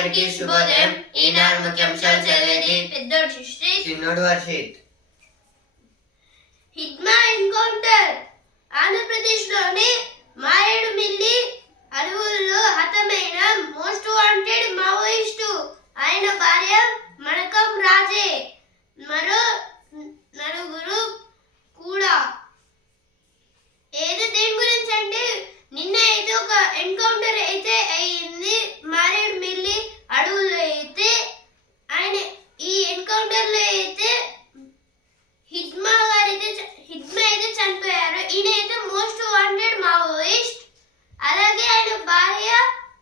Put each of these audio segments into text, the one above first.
అందరికీ శుభోదయం ఈనాడు ముఖ్యాంశాలు చదివేది పెద్దోడు సృష్టి. చిన్నోడు వర్షిత్ హిడ్మా ఎన్కౌంటర్. ఆంధ్రప్రదేశ్లోని మారేడు మిల్లి అడవుల్లో హతమైన మోస్ట్ వాంటెడ్ మావోయిస్టు ఆయన భార్య మణకం రాజే. మరో నలుగురు కూడా. ఏదో దేని గురించి అంటే నిన్న అయితే ఒక ఎన్కౌంటర్ అయితే అయ్యింది. మారేడు మిల్లి అడవుల్లో అయితే ఆయన ఈ ఎన్కౌంటర్లో అయితే హిడ్మా గారు అయితే చ- హిడ్మా అయితే చనిపోయారు ఈయన అయితే మోస్ట్ వాంటెడ్ మావోయిస్ట్ అలాగే ఆయన భార్య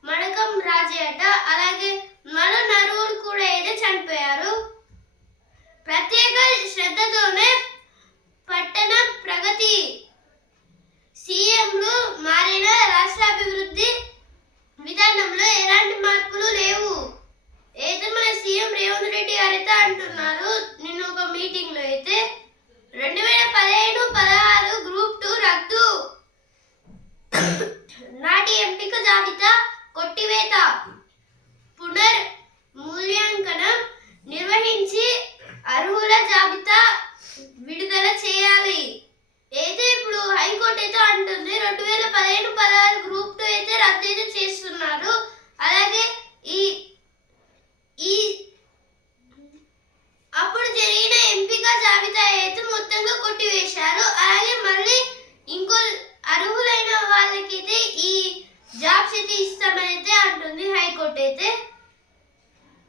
మడకం రాజే అట అలాగే మరో నలుగురు కూడా అయితే చనిపోయారు ప్రత్యేక శ్రద్ధతోనే పట్టణ ప్రగతి సీఎంలు మారిన రాష్ట్ర అభివృద్ధి విధానంలో ఎలాంటి మార్పులు లేవు అయితే మన సీఎం రేవంత్ రెడ్డి గారు అయితే అంటున్నారు నిన్న ఒక మీటింగ్లో అయితే రెండు వేల పదిహేను పదహారు గ్రూప్ టూ రద్దు నాటి ఎంపిక జాబితా కొట్టివేత. పునర్ మూల్యాంకనం నిర్వహించి అర్హుల జాబితా విడుదల చేయాలి. అయితే ఇప్పుడు హైకోర్టు అయితే అంటుంది రెండు వేల పదిహేను పదహారు గ్రూప్ టూ అయితే రద్దు అయితే చేస్తున్నారు. అలాగే ఈ ఈ అప్పుడు జరిగిన ఎంపిక జాబితా అయితే మొత్తంగా కొట్టివేశారు. అలాగే మళ్ళీ ఇంకో అర్హులైన వాళ్ళకైతే ఈ జాబ్స్ అయితే ఇస్తామని అయితే అంటుంది హైకోర్టు అయితే.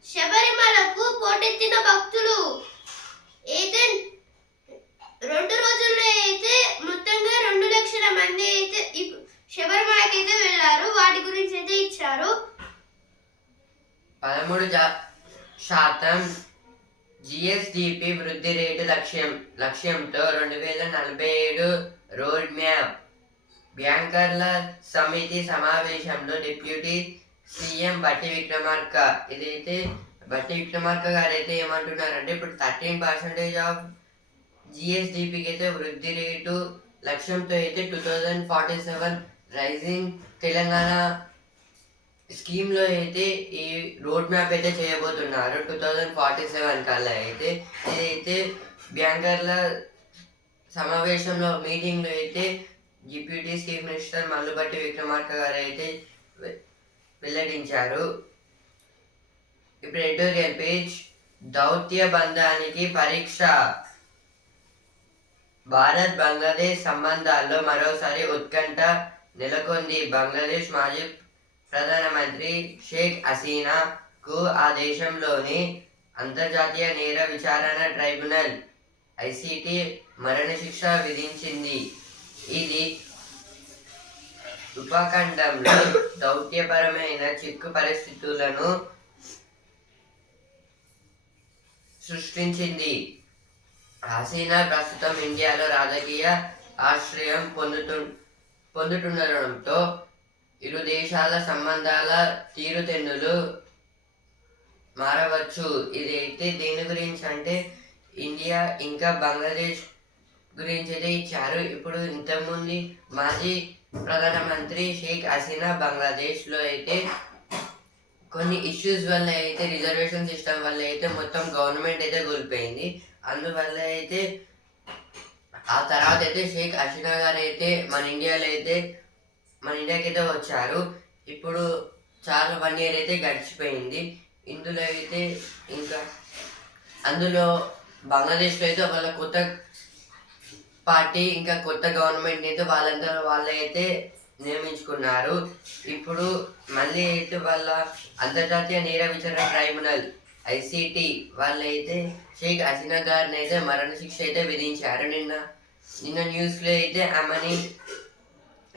శబరిమలకు పోటెత్తిన భక్తులు. అయితే రెండు రోజుల్లో అయితే మొత్తంగా రెండు లక్షల మంది అయితే శబరిమలకి అయితే వెళ్ళారు. వాటి గురించి అయితే ఇచ్చారు. పదమూడు శాతం జిఎస్డిపి వృద్ధి రేటు లక్ష్యం లక్ష్యంతో రెండు వేల నలభై ఏడు రోడ్ మ్యాప్ బ్యాంకర్ల సమితి సమావేశంలో డిప్యూటీ సీఎం బట్టి విక్రమార్క. ఇదైతే బట్టి విక్రమార్క గారు అయితే ఏమంటున్నారంటే ఇప్పుడు థర్టీన్ పర్సెంటేజ్ ఆఫ్ జిఎస్డిపికి అయితే వృద్ధి రేటు లక్ష్యంతో అయితే two thousand forty seven rising Telangana స్కీమ్లో అయితే ఈ రోడ్ మ్యాప్ అయితే చేయబోతున్నారు టూ థౌజండ్ ఫార్టీ సెవెన్ కల్లా అయితే. ఇదైతే బ్యాంకర్ల సమావేశంలో మీటింగ్లో అయితే deputy chief minister Mallu Bhatti Vikramarka garu అయితే వెల్లడించారు. ఇప్పుడు ఎడిటోరియల్ పేజ్ దౌత్య బంధానికి పరీక్ష. భారత్ బంగ్లాదేశ్ సంబంధాల్లో మరోసారి ఉత్కంఠ నెలకొంది. బంగ్లాదేశ్ మాజీ ప్రధానమంత్రి షేక్ హసీనాకు ఆ దేశంలోని అంతర్జాతీయ నేర విచారణ ట్రైబ్యునల్ ఐసిటి మరణశిక్ష విధించింది. ఇది ఉపఖండంలో దౌత్యపరమైన చిక్కు పరిస్థితులను సృష్టించింది. హసీనా ప్రస్తుతం ఇండియాలో రాజకీయ ఆశ్రయం పొందుతు పొందుతుండడంతో ఇరు దేశాల సంబంధాల తీరుతెన్నులు మారవచ్చు. ఇది అయితే దేని గురించి అంటే ఇండియా ఇంకా బంగ్లాదేశ్ గురించి అయితే ఇచ్చారు. ఇప్పుడు ఇంతకుముందు మాజీ ప్రధానమంత్రి షేక్ హసీనా బంగ్లాదేశ్లో అయితే కొన్ని ఇష్యూస్ వల్ల అయితే రిజర్వేషన్ సిస్టమ్ వల్ల అయితే మొత్తం గవర్నమెంట్ అయితే కోల్పోయింది. అందువల్ల అయితే ఆ తర్వాత అయితే షేక్ హసీనా గారు అయితే మన ఇండియాలో అయితే మన ఇండియాకి అయితే వచ్చారు. ఇప్పుడు చాలా వన్ ఇయర్ అయితే గడిచిపోయింది. ఇందులో అయితే ఇంకా అందులో బంగ్లాదేశ్లో అయితే వాళ్ళ కొత్త పార్టీ ఇంకా కొత్త గవర్నమెంట్ అయితే వాళ్ళందరూ వాళ్ళైతే నియమించుకున్నారు. ఇప్పుడు మళ్ళీ అయితే వాళ్ళ అంతర్జాతీయ నేర విచారణ ట్రైబ్యునల్ ఐసిటి వాళ్ళైతే షేక్ హసీనా గారిని అయితే మరణశిక్ష అయితే విధించారు. నిన్న నిన్న న్యూస్లో అయితే ఆమెని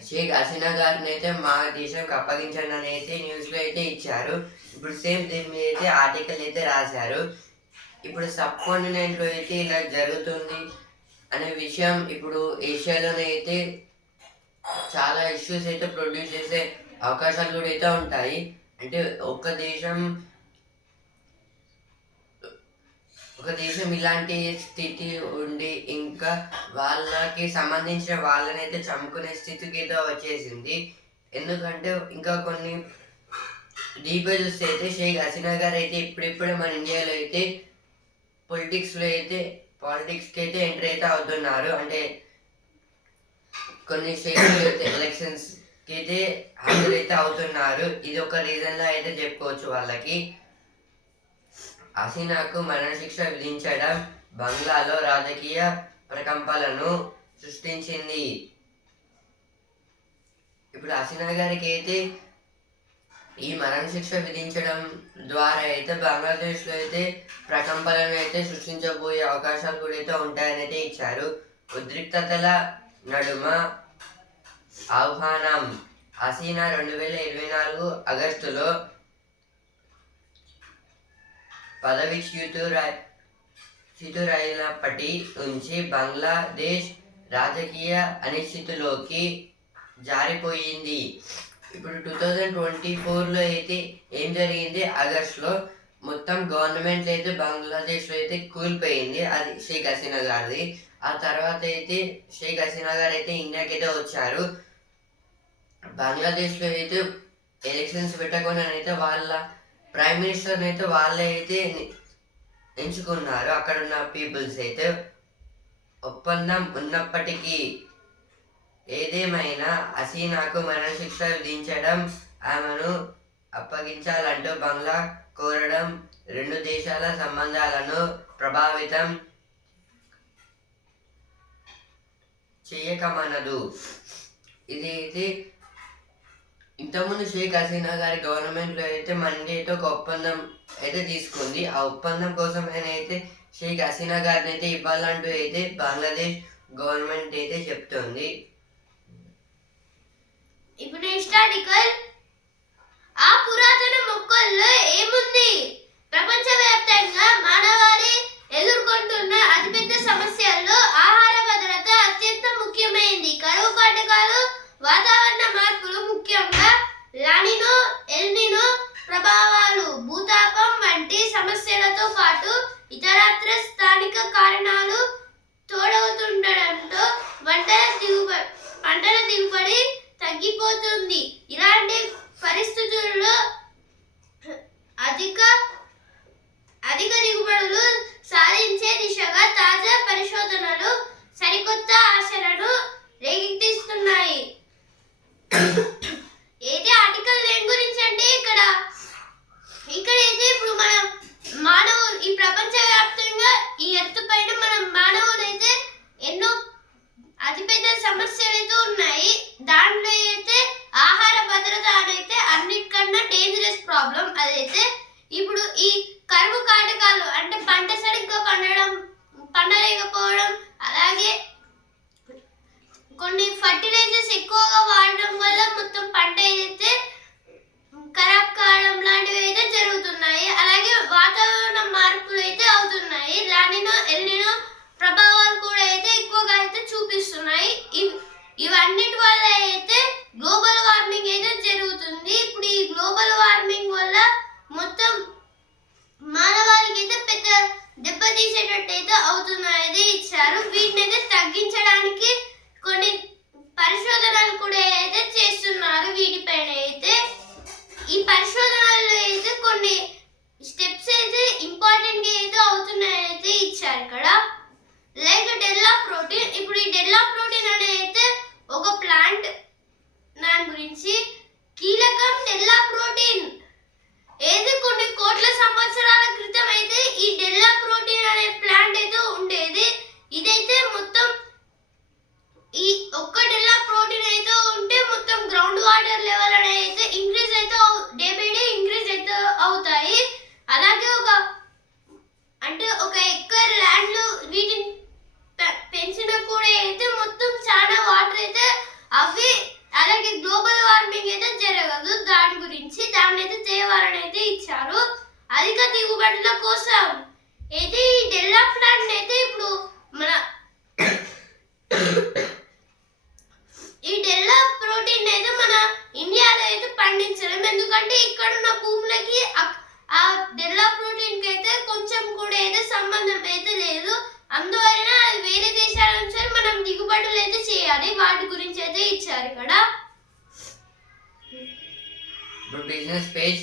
షేక్ హసీనా గారిని అయితే మా దేశంకి అప్పగించండి అని అయితే న్యూస్లో అయితే ఇచ్చారు. ఇప్పుడు సేమ్ దీని మీద అయితే ఆర్టికల్ అయితే రాశారు. ఇప్పుడు సబ్ కాంటినెంట్లో అయితే ఇలా జరుగుతుంది. అనే విషయం ఇప్పుడు ఏషియాలోనే అయితే చాలా ఇష్యూస్ అయితే ప్రొడ్యూస్ చేసే అవకాశాలు కూడా అయితే ఉంటాయి. అంటే ఒక దేశం ఒక దేశం ఇలాంటి స్థితి ఉండి ఇంకా వాళ్ళకి సంబంధించిన వాళ్ళనైతే చంపుకునే స్థితికి అయితే వచ్చేసింది. ఎందుకంటే ఇంకా కొన్ని డీప్గా చూస్తే అయితే షేక్ హసీనా గారు అయితే ఇప్పుడిప్పుడే మన ఇండియాలో అయితే పొలిటిక్స్లో అయితే పాలిటిక్స్కి అయితే ఎంటర్ అయితే అవుతున్నారు. అంటే కొన్ని స్టేట్ అయితే ఎలక్షన్స్కి అయితే హాజరైతే అవుతున్నారు. ఇది ఒక రీజన్లో అయితే చెప్పుకోవచ్చు వాళ్ళకి. హసీనాకు మరణశిక్ష విధించడం బంగ్లాలో రాజకీయ ప్రకంపనలను సృష్టించింది. ఇప్పుడు హసీనా గారికి అయితే ఈ మరణశిక్ష విధించడం ద్వారా అయితే బంగ్లాదేశ్లో అయితే ప్రకంపనలు అయితే సృష్టించబోయే అవకాశాలు కూడా అయితే ఉంటాయని అయితే ఇచ్చారు. ఉద్రిక్తతల నడుమ ఆహ్వానం. హసీనా రెండు వేల ఇరవై నాలుగు ఆగస్టులో పదవి నుంచి బంగ్లాదేశ్ రాజకీయ అనిశ్చితిలోకి జారిపోయింది. ఇప్పుడు టూ థౌజండ్ ట్వంటీ ఫోర్లో అయితే ఏం జరిగింది? ఆగస్ట్లో మొత్తం గవర్నమెంట్ అయితే బంగ్లాదేశ్లో అయితే కూలిపోయింది అది షేక్ హసీనా గారిది. ఆ తర్వాత అయితే షేక్ హసీనా గారు అయితే ఇండియాకి అయితే వచ్చారు. బంగ్లాదేశ్లో అయితే ఎలక్షన్స్ పెట్టకుండా అయితే వాళ్ళ ప్రైమ్ మినిస్టర్ని అయితే వాళ్ళే అయితే ఎంచుకున్నారు. అక్కడ ఉన్న పీపుల్స్ అయితే ఒప్పందం ఉన్నప్పటికీ ఏదేమైనా హసీనాకు మరణశిక్ష విధించడం ఆమెను అప్పగించాలంటూ బంగ్లా కోరడం రెండు దేశాల సంబంధాలను ప్రభావితం చేయకమనదు. ఇది అయితే ఇంతకుముందు షేక్ హసీనా గారి గవర్నమెంట్లో అయితే మండేతో ఒక ఒప్పందం అయితే తీసుకుంది. ఆ ఒప్పందం కోసం ఆయన అయితే షేక్ హసీనా గారిని అయితే ఇవ్వాలంటూ అయితే బంగ్లాదేశ్ గవర్నమెంట్ అయితే చెప్తుంది. ఇప్పుడు నెక్స్ట్ ఆ పురాతన మొక్కల్లో ఏముంది? ప్రపంచవ్యాప్తంగా మానవాళి ఎదుర్కొంటున్న అతిపెద్ద సమస్యల్లో ఆహార భద్రత అత్యంత ముఖ్యమైనది కరువు కాటకాలు వాతావరణ మార్పులు ముఖ్యం లానినో ఎల్నినో ప్రభావాలు భూతాపం వంటి సమస్యలతో పాటు ఇతరత్ర స్థానిక కారణాలు తోడవుతుండడంతో పంటల దిగుబడి పంటల దిగుబడి తగ్గిపోతుంది ఇలాంటి పరిస్థితుల్లో అధిక అధిక దిగుబడులు సాధించే దిశగా తాజా పరిశోధనలు సరికొత్త ఆశలను రేకెత్తిస్తున్నాయి ఏది ఆర్టికల్ దేని గురించి అంటే ఇక్కడ ఇక్కడ అయితే ఇప్పుడు మనం ప్రపంచవ్యాప్తంగా ఈ ఎత్తుపైన పైన మనం మానవులైతే ఎన్నో అతిపెద్ద సమస్యలు అయితే ఉన్నాయి. దాంట్లో అయితే ఆహార భద్రత అనేది అన్నిటికన్నా డేంజరస్ ప్రాబ్లం అదైతే ఇప్పుడు ఈ కరువు కాటకాలు అంటే పంట సరిగ్గా పండడం పండలేకపోవడం అలాగే కొన్ని ఫర్టిలైజర్స్ ఎక్కువగా వాడడం వల్ల మొత్తం పంట అయితే ఖరాబ్ కావడం లాంటివి అయితే జరుగుతున్నాయి. అలాగే వాతావరణం అయితే అవుతున్నాయి ఎల్నినో ప్రభావాలు కూడా అయితే ఎక్కువగా అయితే చూపిస్తున్నాయి ఇవ్- ఇవన్నిటి వల్ల అయితే గ్లోబల్ వార్మింగ్ అయితే జరుగుతుంది ఇప్పుడు ఈ గ్లోబల్ వార్మింగ్ వల్ల మొత్తం మానవాళికి అయితే పెద్ద దెబ్బతీసేటట్టు అయితే అవుతున్నాయి ఇచ్చారు వీటిని అయితే తగ్గించడానికి కొన్ని పరిశోధనలు కూడా అయితే చేస్తున్నారు వీటిపైన అయితే ఈ పరిశోధనల్లో అయితే కొన్ని స్టెప్స్ అయితే ఇంపార్టెంట్గా అయితే అవుతున్నాయని అయితే ఇచ్చారు ఇక్కడ లైక్ డెల్లా ప్రోటీన్ ఇప్పుడు ఈ డెల్లా ప్రోటీన్ అనేది అయితే ఒక ప్లాంట్ దాని గురించి కీలకం డెల్లా ప్రోటీన్ ఏది కొన్ని కోట్ల సంవత్సరాల క్రితం అయితే ఈ డెల్లా ప్రోటీన్ అనే ప్లాంట్ అయితే ఉండేది ఇదైతే మొత్తం ఈ ఒక్క డెల్లా ప్రోటీన్ అయితే ఉంటే మొత్తం గ్రౌండ్ వాటర్ లెవెల్ అనేది అయితే ఇంక్రీజ్ అయితే డే బై డే ఇంక్రీజ్ అయితే అవుతాయి అలాగే ఒక అంటే ఒక ఎక్కర్ ల్యాండ్లో వీటిని పె- పెంచిన కూడా అయితే మొత్తం చాలా వాటర్ అయితే అవి అలాగే గ్లోబల్ వార్మింగ్ అయితే జరగదు దాని గురించి దాన్ని అయితే తేవాలని అయితే ఇచ్చారు అధిక దిగుబడుల కోసం అయితే ఈ డెల్లా ప్లాంట్ అయితే ఇప్పుడు మన ఈ డెల్లా ప్రోటీన్ అయితే మన ఇండియాలో అయితే పండించలేం ఎందుకంటే ఇక్కడ ఉన్న భూములకి అక్- ఆ డెల్లా ప్రోటీన్కి అయితే కొంచెం కూడా అయితే సంబంధం అయితే లేదు అందువలన అది వేరే దేశాల నుంచి మనం దిగుబడులు అయితే చేయాలి వాటి గురించి అయితే ఇచ్చారు ఇక్కడ ఇప్పుడు బిజినెస్ పేజ్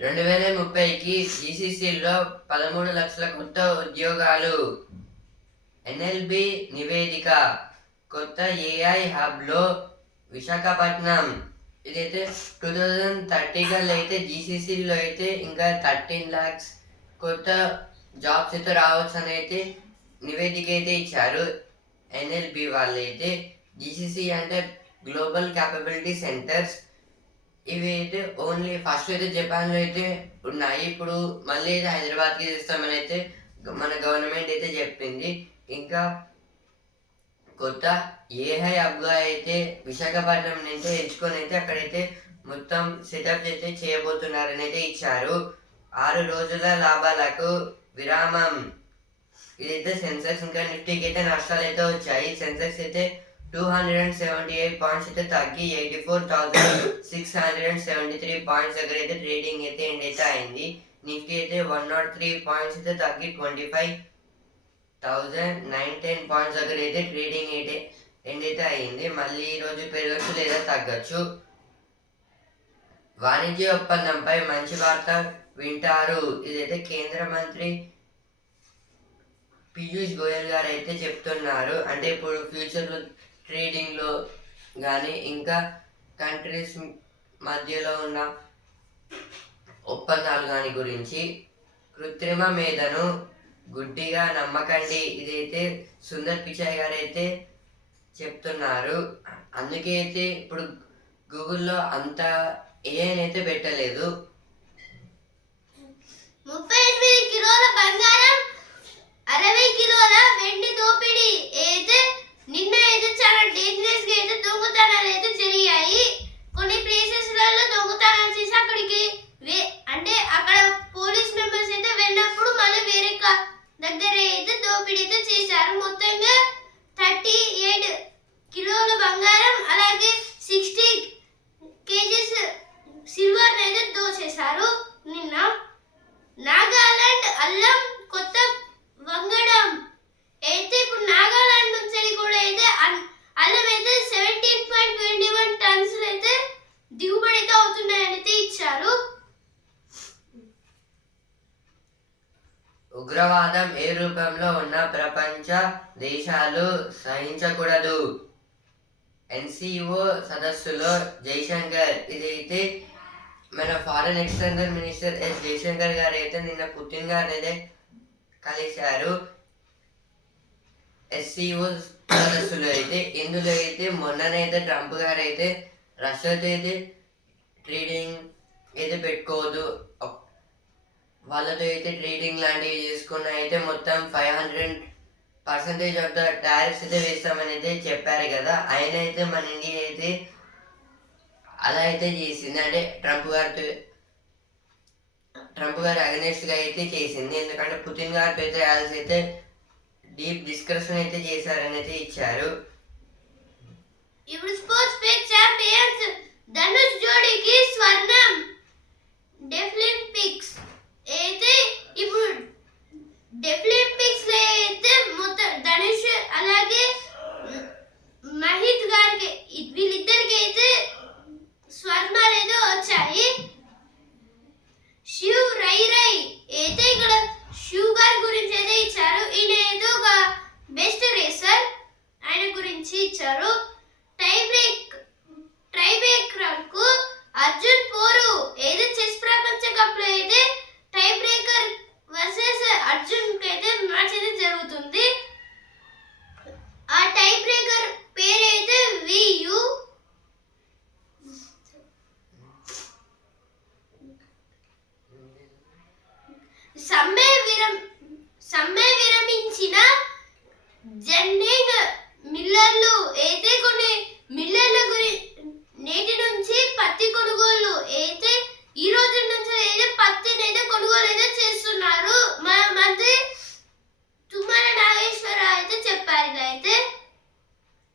రెండు వేల ముప్పైకి జీసీసీలో పదమూడు లక్షల కొత్త ఉద్యోగాలు. ఎన్ఎల్బి నివేదిక. కొత్త ఏఐ హబ్లో విశాఖపట్నం. ఇదైతే టూ థౌజండ్ థర్టీ కల్లా అయితే జీసీసీలో అయితే ఇంకా థర్టీన్ ల్యాక్స్ కొత్త జాబ్స్ అయితే రావచ్చు అని అయితే నివేదిక అయితే ఇచ్చారు. ఎన్ఎల్బి వాళ్ళు అయితే జీసీసీ అంటే గ్లోబల్ క్యాపబిలిటీ సెంటర్స్ ఇవి అయితే ఓన్లీ ఫస్ట్ అయితే జపాన్లో అయితే ఉన్నాయి. ఇప్పుడు మళ్ళీ అయితే హైదరాబాద్కి తీస్తామని అయితే మన గవర్నమెంట్ అయితే చెప్పింది. ఇంకా కొత్త ఏహై అబ్గా అయితే విశాఖపట్నం నుంచి ఎంచుకొని అయితే అక్కడైతే మొత్తం సెటప్ అయితే చేయబోతున్నారని అయితే ఇచ్చారు. ఆరు రోజుల లాభాలకు విరామం. ఇదైతే సెన్సెక్స్ ఇంకా నిఫ్టీకి అయితే నష్టాలు అయితే వచ్చాయి. సెన్సెక్స్ అయితే two hundred and seventy eight points అయితే తగ్గి eighty four thousand six hundred and seventy three points దగ్గర అయితే ట్రేడింగ్ అయితే ఎండ్ అయితే అయింది. నిఫ్టీ అయితే వన్ నాట్ త్రీ పాయింట్స్ అయితే తగ్గి twenty five thousand nine ten points దగ్గర అయితే ట్రేడింగ్ అయితే ఎండ్ అయితే అయింది. మళ్ళీ ఈరోజు పెరగచ్చు లేదా తగ్గచ్చు. వాణిజ్య ఒప్పందంపై మంచి వార్త వింటారు. ఇదైతే కేంద్ర మంత్రి పీయూష్ గోయల్ గారు అయితే చెప్తున్నారు. అంటే ఇప్పుడు ఫ్యూచర్లో ట్రేడింగ్లో కానీ ఇంకా కంట్రీస్ మధ్యలో ఉన్న ఒప్పందాలు కానీ గురించి కృత్రిమ మేధను గుడ్డిగా నమ్మకండి. ఇదైతే సుందర్ పిచాయ్ గారు అయితే చెప్తున్నారు. అందుకే అయితే ఇప్పుడు గూగుల్లో అంత ఏనైతే పెట్టలేదు. ముప్పై ఎనిమిది కిలోల బంగారం అరవై కిలోల వెండి దోపిడీ అయితే నిన్న అయితే చాలా డేంజరస్గా అయితే దొంగతనాలు అయితే జరిగాయి. కొన్ని ప్లేసెస్లలో దొంగతనాలు చేసి అక్కడికి వే- అంటే అక్కడ పోలీస్ మెంబర్స్ అయితే వెళ్ళినప్పుడు మళ్ళీ వేరే క- దగ్గర అయితే దోపిడీ అయితే చేశారు మొత్తంగా థర్టీ ఎయిట్ కిలోల బంగారం అలాగే సిక్స్టీ కేజీస్ సిల్వర్ అయితే దోచేశారు నిన్న నాగాలాండ్ అల్లం కొత్త వంగడం అయితే ఇప్పుడు నాగాలాండ్ నుంచి కూడా అయితే అన్- అల్లం అయితే seventeen point twenty one tons అయితే దిగుబడి అయితే అవుతున్నాయని అయితే ఇచ్చారు ఉగ్రవాదం ఏ రూపంలో ఉన్న ప్రపంచ దేశాలు సహించకూడదు. ఎన్సిఓ సదస్సులో జైశంకర్ ఇదైతే మన foreign external minister S Jaishankar garu అయితే నిన్న పుతిన్ గారిని అయితే కలిశారు. ఎస్సీఓ సదస్సులో అయితే ఇందులో అయితే మొన్ననైతే ట్రంప్ గారు అయితే రష్యాతో అయితే ట్రేడింగ్ అయితే పెట్టుకోవద్దు వాళ్ళతో అయితే ట్రేడింగ్ లాంటివి చేసుకున్న అయితే మొత్తం five hundred percentage of the tariffs అయితే వేస్తామని అయితే చెప్పారు కదా. ఆయన అయితే మన ఇండియా అయితే అలా అయితే చేసింది. అంటే ట్రంప్ గారితో ట్రంప్ గారు అగనెస్ట్గా అయితే చేసింది. ఎందుకంటే పుతిన్ గారితో అయితే యాల్స్ అయితే డీప్ డిస్కషన్ అయితే చేశారని అయితే ఇచ్చారు. ఇప్పుడు స్పోర్ట్స్ పేజ్ ఛాంపియన్స్ ధనుష్ జోడీకి స్వర్ణం. డెఫ్లింపిక్స్ అయితే ఇప్పుడు డెఫ్లింపిక్స్లో అయితే మొత్తం ధనుష్ అలాగే మహిత్ గారికి ఇ- వీళ్ళిద్దరికి అయితే స్వర్ణాలు అయితే వచ్చాయి. శివ్ రై రై అయితే ఇక్కడ శివ్ గారి గురించి అయితే ఇచ్చారు. ఈయన ఏదో ఒక బెస్ట్ రేసర్ ఆయన గురించి ఇచ్చారు టై బ్రేక్ టై బ్రేకర్కు అర్జున్ పోరు ఏదో చెస్ ప్రపంచ కప్లో అయితే టై బ్రేకర్ అర్జున్కి అయితే మ్యాచ్ అయితే జరుగుతుంది. ఆ టై బ్రేకర్ పేరు అయితే వియు. సమ్మె విరం సమ్మె విరమించిన జెండింగ్ మిల్లర్లు అయితే కొన్ని మిల్లర్ల గురి నేటి నుంచి పత్తి కొనుగోలు అయితే ఈ రోజు నుంచి అయితే పత్తిని అయితే కొనుగోలు అయితే చేస్తున్నారు మన మంత్రి తుమ్మల నాగేశ్వర అయితే చెప్పారు ఇలా అయితే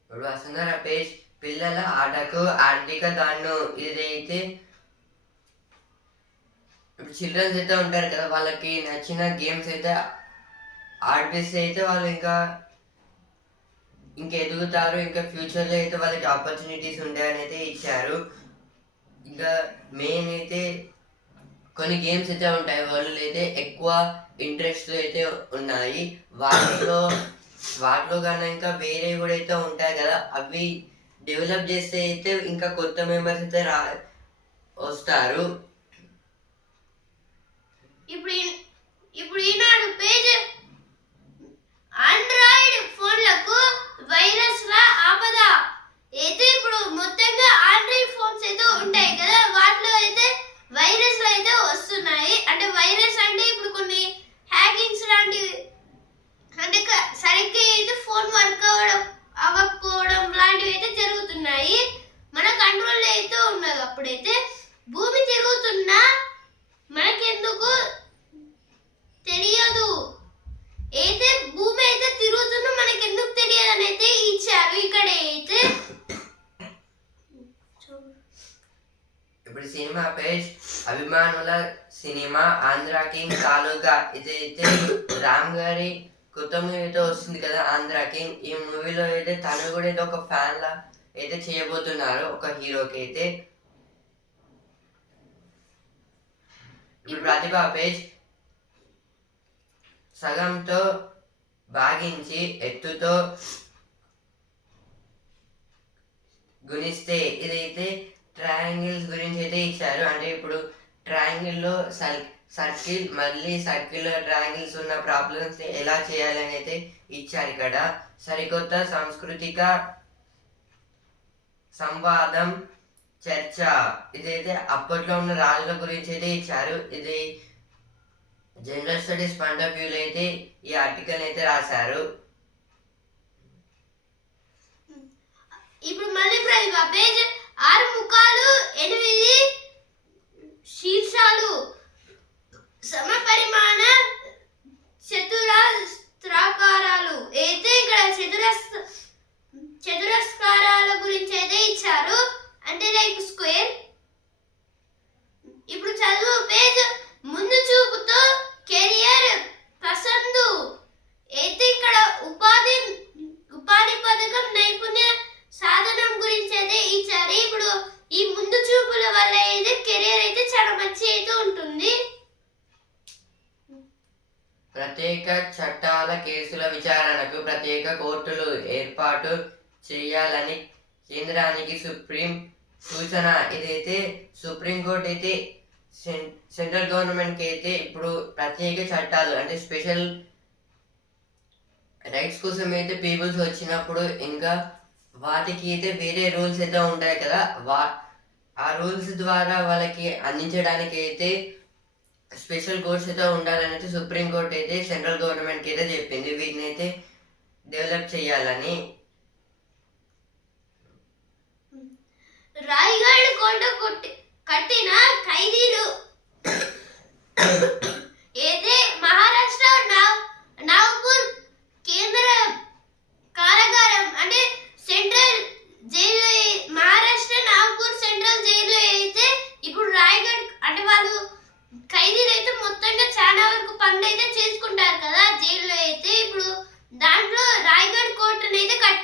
ఇప్పుడు వసుంధర పేజ్ పిల్లల ఆటకు ఆర్థిక దాన్ను ఇదైతే ఇప్పుడు చిల్డ్రన్స్ అయితే ఉంటారు కదా వాళ్ళకి నచ్చిన గేమ్స్ అయితే ఆడిపిస్తే అయితే వాళ్ళు ఇంకా ఇంకా ఎదుగుతారు ఇంకా ఫ్యూచర్లో అయితే వాళ్ళకి ఆపర్చునిటీస్ ఉంటాయని అయితే ఇచ్చారు. ఇంకా మెయిన్ అయితే కొన్ని గేమ్స్ అయితే ఉంటాయి వాళ్ళు అయితే ఎక్కువ ఇంట్రెస్ట్ అయితే ఉన్నాయి. వాటిలో వాటిలో కన్నా ఇంకా వేరే కూడా అయితే ఉంటాయి కదా అవి డెవలప్ చేస్తే అయితే ఇంకా కొత్త మెంబర్స్ అయితే రా వస్తారు. ఇప్పుడు ఇప్పుడు ఈనాడు పేజ్ ఆండ్రాయిడ్ ఫోన్లకు వైరస్ ఆపద. అయితే ఇప్పుడు మొత్తంగా ఆండ్రాయిడ్ ఫోన్స్ అయితే ఉంటాయి కదా వాటిలో అయితే వైరస్లు అయితే వస్తున్నాయి. అంటే వైరస్ అంటే ఇప్పుడు కొన్ని హ్యాకింగ్స్ లాంటివి. అంటే సరిగ్గా అయితే ఫోన్ వర్క్ అవ్వడం అవ్వకపోవడం లాంటివి అయితే జరుగుతున్నాయి మన కంట్రోల్లో అయితే ఉన్నది అప్పుడైతే భూమి తిరుగుతున్నా మనకెందుకు తెలియదు అయితే భూమి అయితే తిరుగుతున్నా మనకెందుకు తెలియదు అని అయితే ఇచ్చారు ఇక్కడ అయితే ఇప్పుడు సినిమా పేజ్ అభిమానుల సినిమా ఆంధ్ర కింగ్ తాలూకా ఇదైతే రామ్ గారి కొత్త మూవీ అయితే వస్తుంది కదా ఆంధ్ర కింగ్ ఈ మూవీలో అయితే తను కూడా అయితే ఒక ఫ్యాన్ లా అయితే చేయబోతున్నారు ఒక హీరోకి అయితే. ఇప్పుడు ప్రతిభా పేజ్ సగంతో భాగించి ఎత్తుతో గుణిస్తే ఇదైతే ట్రయాంగిల్స్ గురించి అయితే ఇచ్చారు. అంటే ఇప్పుడు triangle లో సర్ సర్కిల్ మళ్ళీ సర్కిల్ ట్రయాంగిల్స్ ఉన్న ప్రాబ్లమ్స్ ఎలా చేయాలని అయితే ఇచ్చారు ఇక్కడ. సరికొత్త సాంస్కృతిక సంవాదం చర్చ. ఇదైతే అప్పట్లో ఉన్న రాజుల గురించి అయితే ఇచ్చారు. ఇది జనరల్ స్టడీస్ పాయింట్ ఆఫ్ వ్యూలో అయితే ఈ ఆర్టికల్ అయితే రాశారు. ఇప్పుడు మళ్ళీ ప్రతిభ పేజ్ ఆరు ముఖాలు ఎనిమిది శీర్షాలు. సమపరిమాణ త్రాకారాలు. అయితే ఇక్కడ చతురస్ చతురస్కారాల గురించి అయితే ఇచ్చారు. అంటే లైక్ స్క్వేర్. ఇప్పుడు చదువు పేజ్ ముందు చూపుతో కెరియర్ పసందు అయితే ఇక్కడ ఉపాధి ఉపాధి పథకం నైపుణ్య సాధనం గురించి అయితే ఇచ్చారు. ఇప్పుడు ఈ ముందు చూపుల వల్ల అయితే కెరియర్ అయితే చాలా మంచి అయితే ఉంటుంది. ప్రత్యేక చట్టాల కేసుల విచారణకు ప్రత్యేక కోర్టులు ఏర్పాటు చేయాలని కేంద్రానికి సుప్రీం సూచన ఇదైతే సుప్రీంకోర్టు అయితే సెంట్రల్ గవర్నమెంట్కి అయితే ఇప్పుడు ప్రత్యేక చట్టాలు అంటే స్పెషల్ రైట్స్ కోసం అయితే పీపుల్స్ వచ్చినప్పుడు ఇంకా వాటికి అయితే వేరే రూల్స్ అయితే ఉంటాయి కదా వా ఆ రూల్స్ ద్వారా వాళ్ళకి అందించడానికి అయితే స్పెషల్ కోర్స్ అయితే ఉండాలని అయితే సుప్రీం అయితే సెంట్రల్ గవర్నమెంట్కి అయితే చెప్పింది. వీటిని అయితే డెవలప్ చేయాలని. రాయిగఢ్ కోట కొట్టి కట్టిన ఖైదీలు. అయితే మహారాష్ట్ర నా నాగ్పూర్ కేంద్ర కారాగారం అంటే central jail Maharashtra Nagpur central జైల్లో అయితే ఇప్పుడు రాయగఢ్ అంటే వాళ్ళు ఖైదీలు అయితే చాలా వరకు పనులు అయితే చేసుకుంటారు కదా జైల్లో అయితే. ఇప్పుడు దాంట్లో రాయగఢ్ కోటను అయితే కట్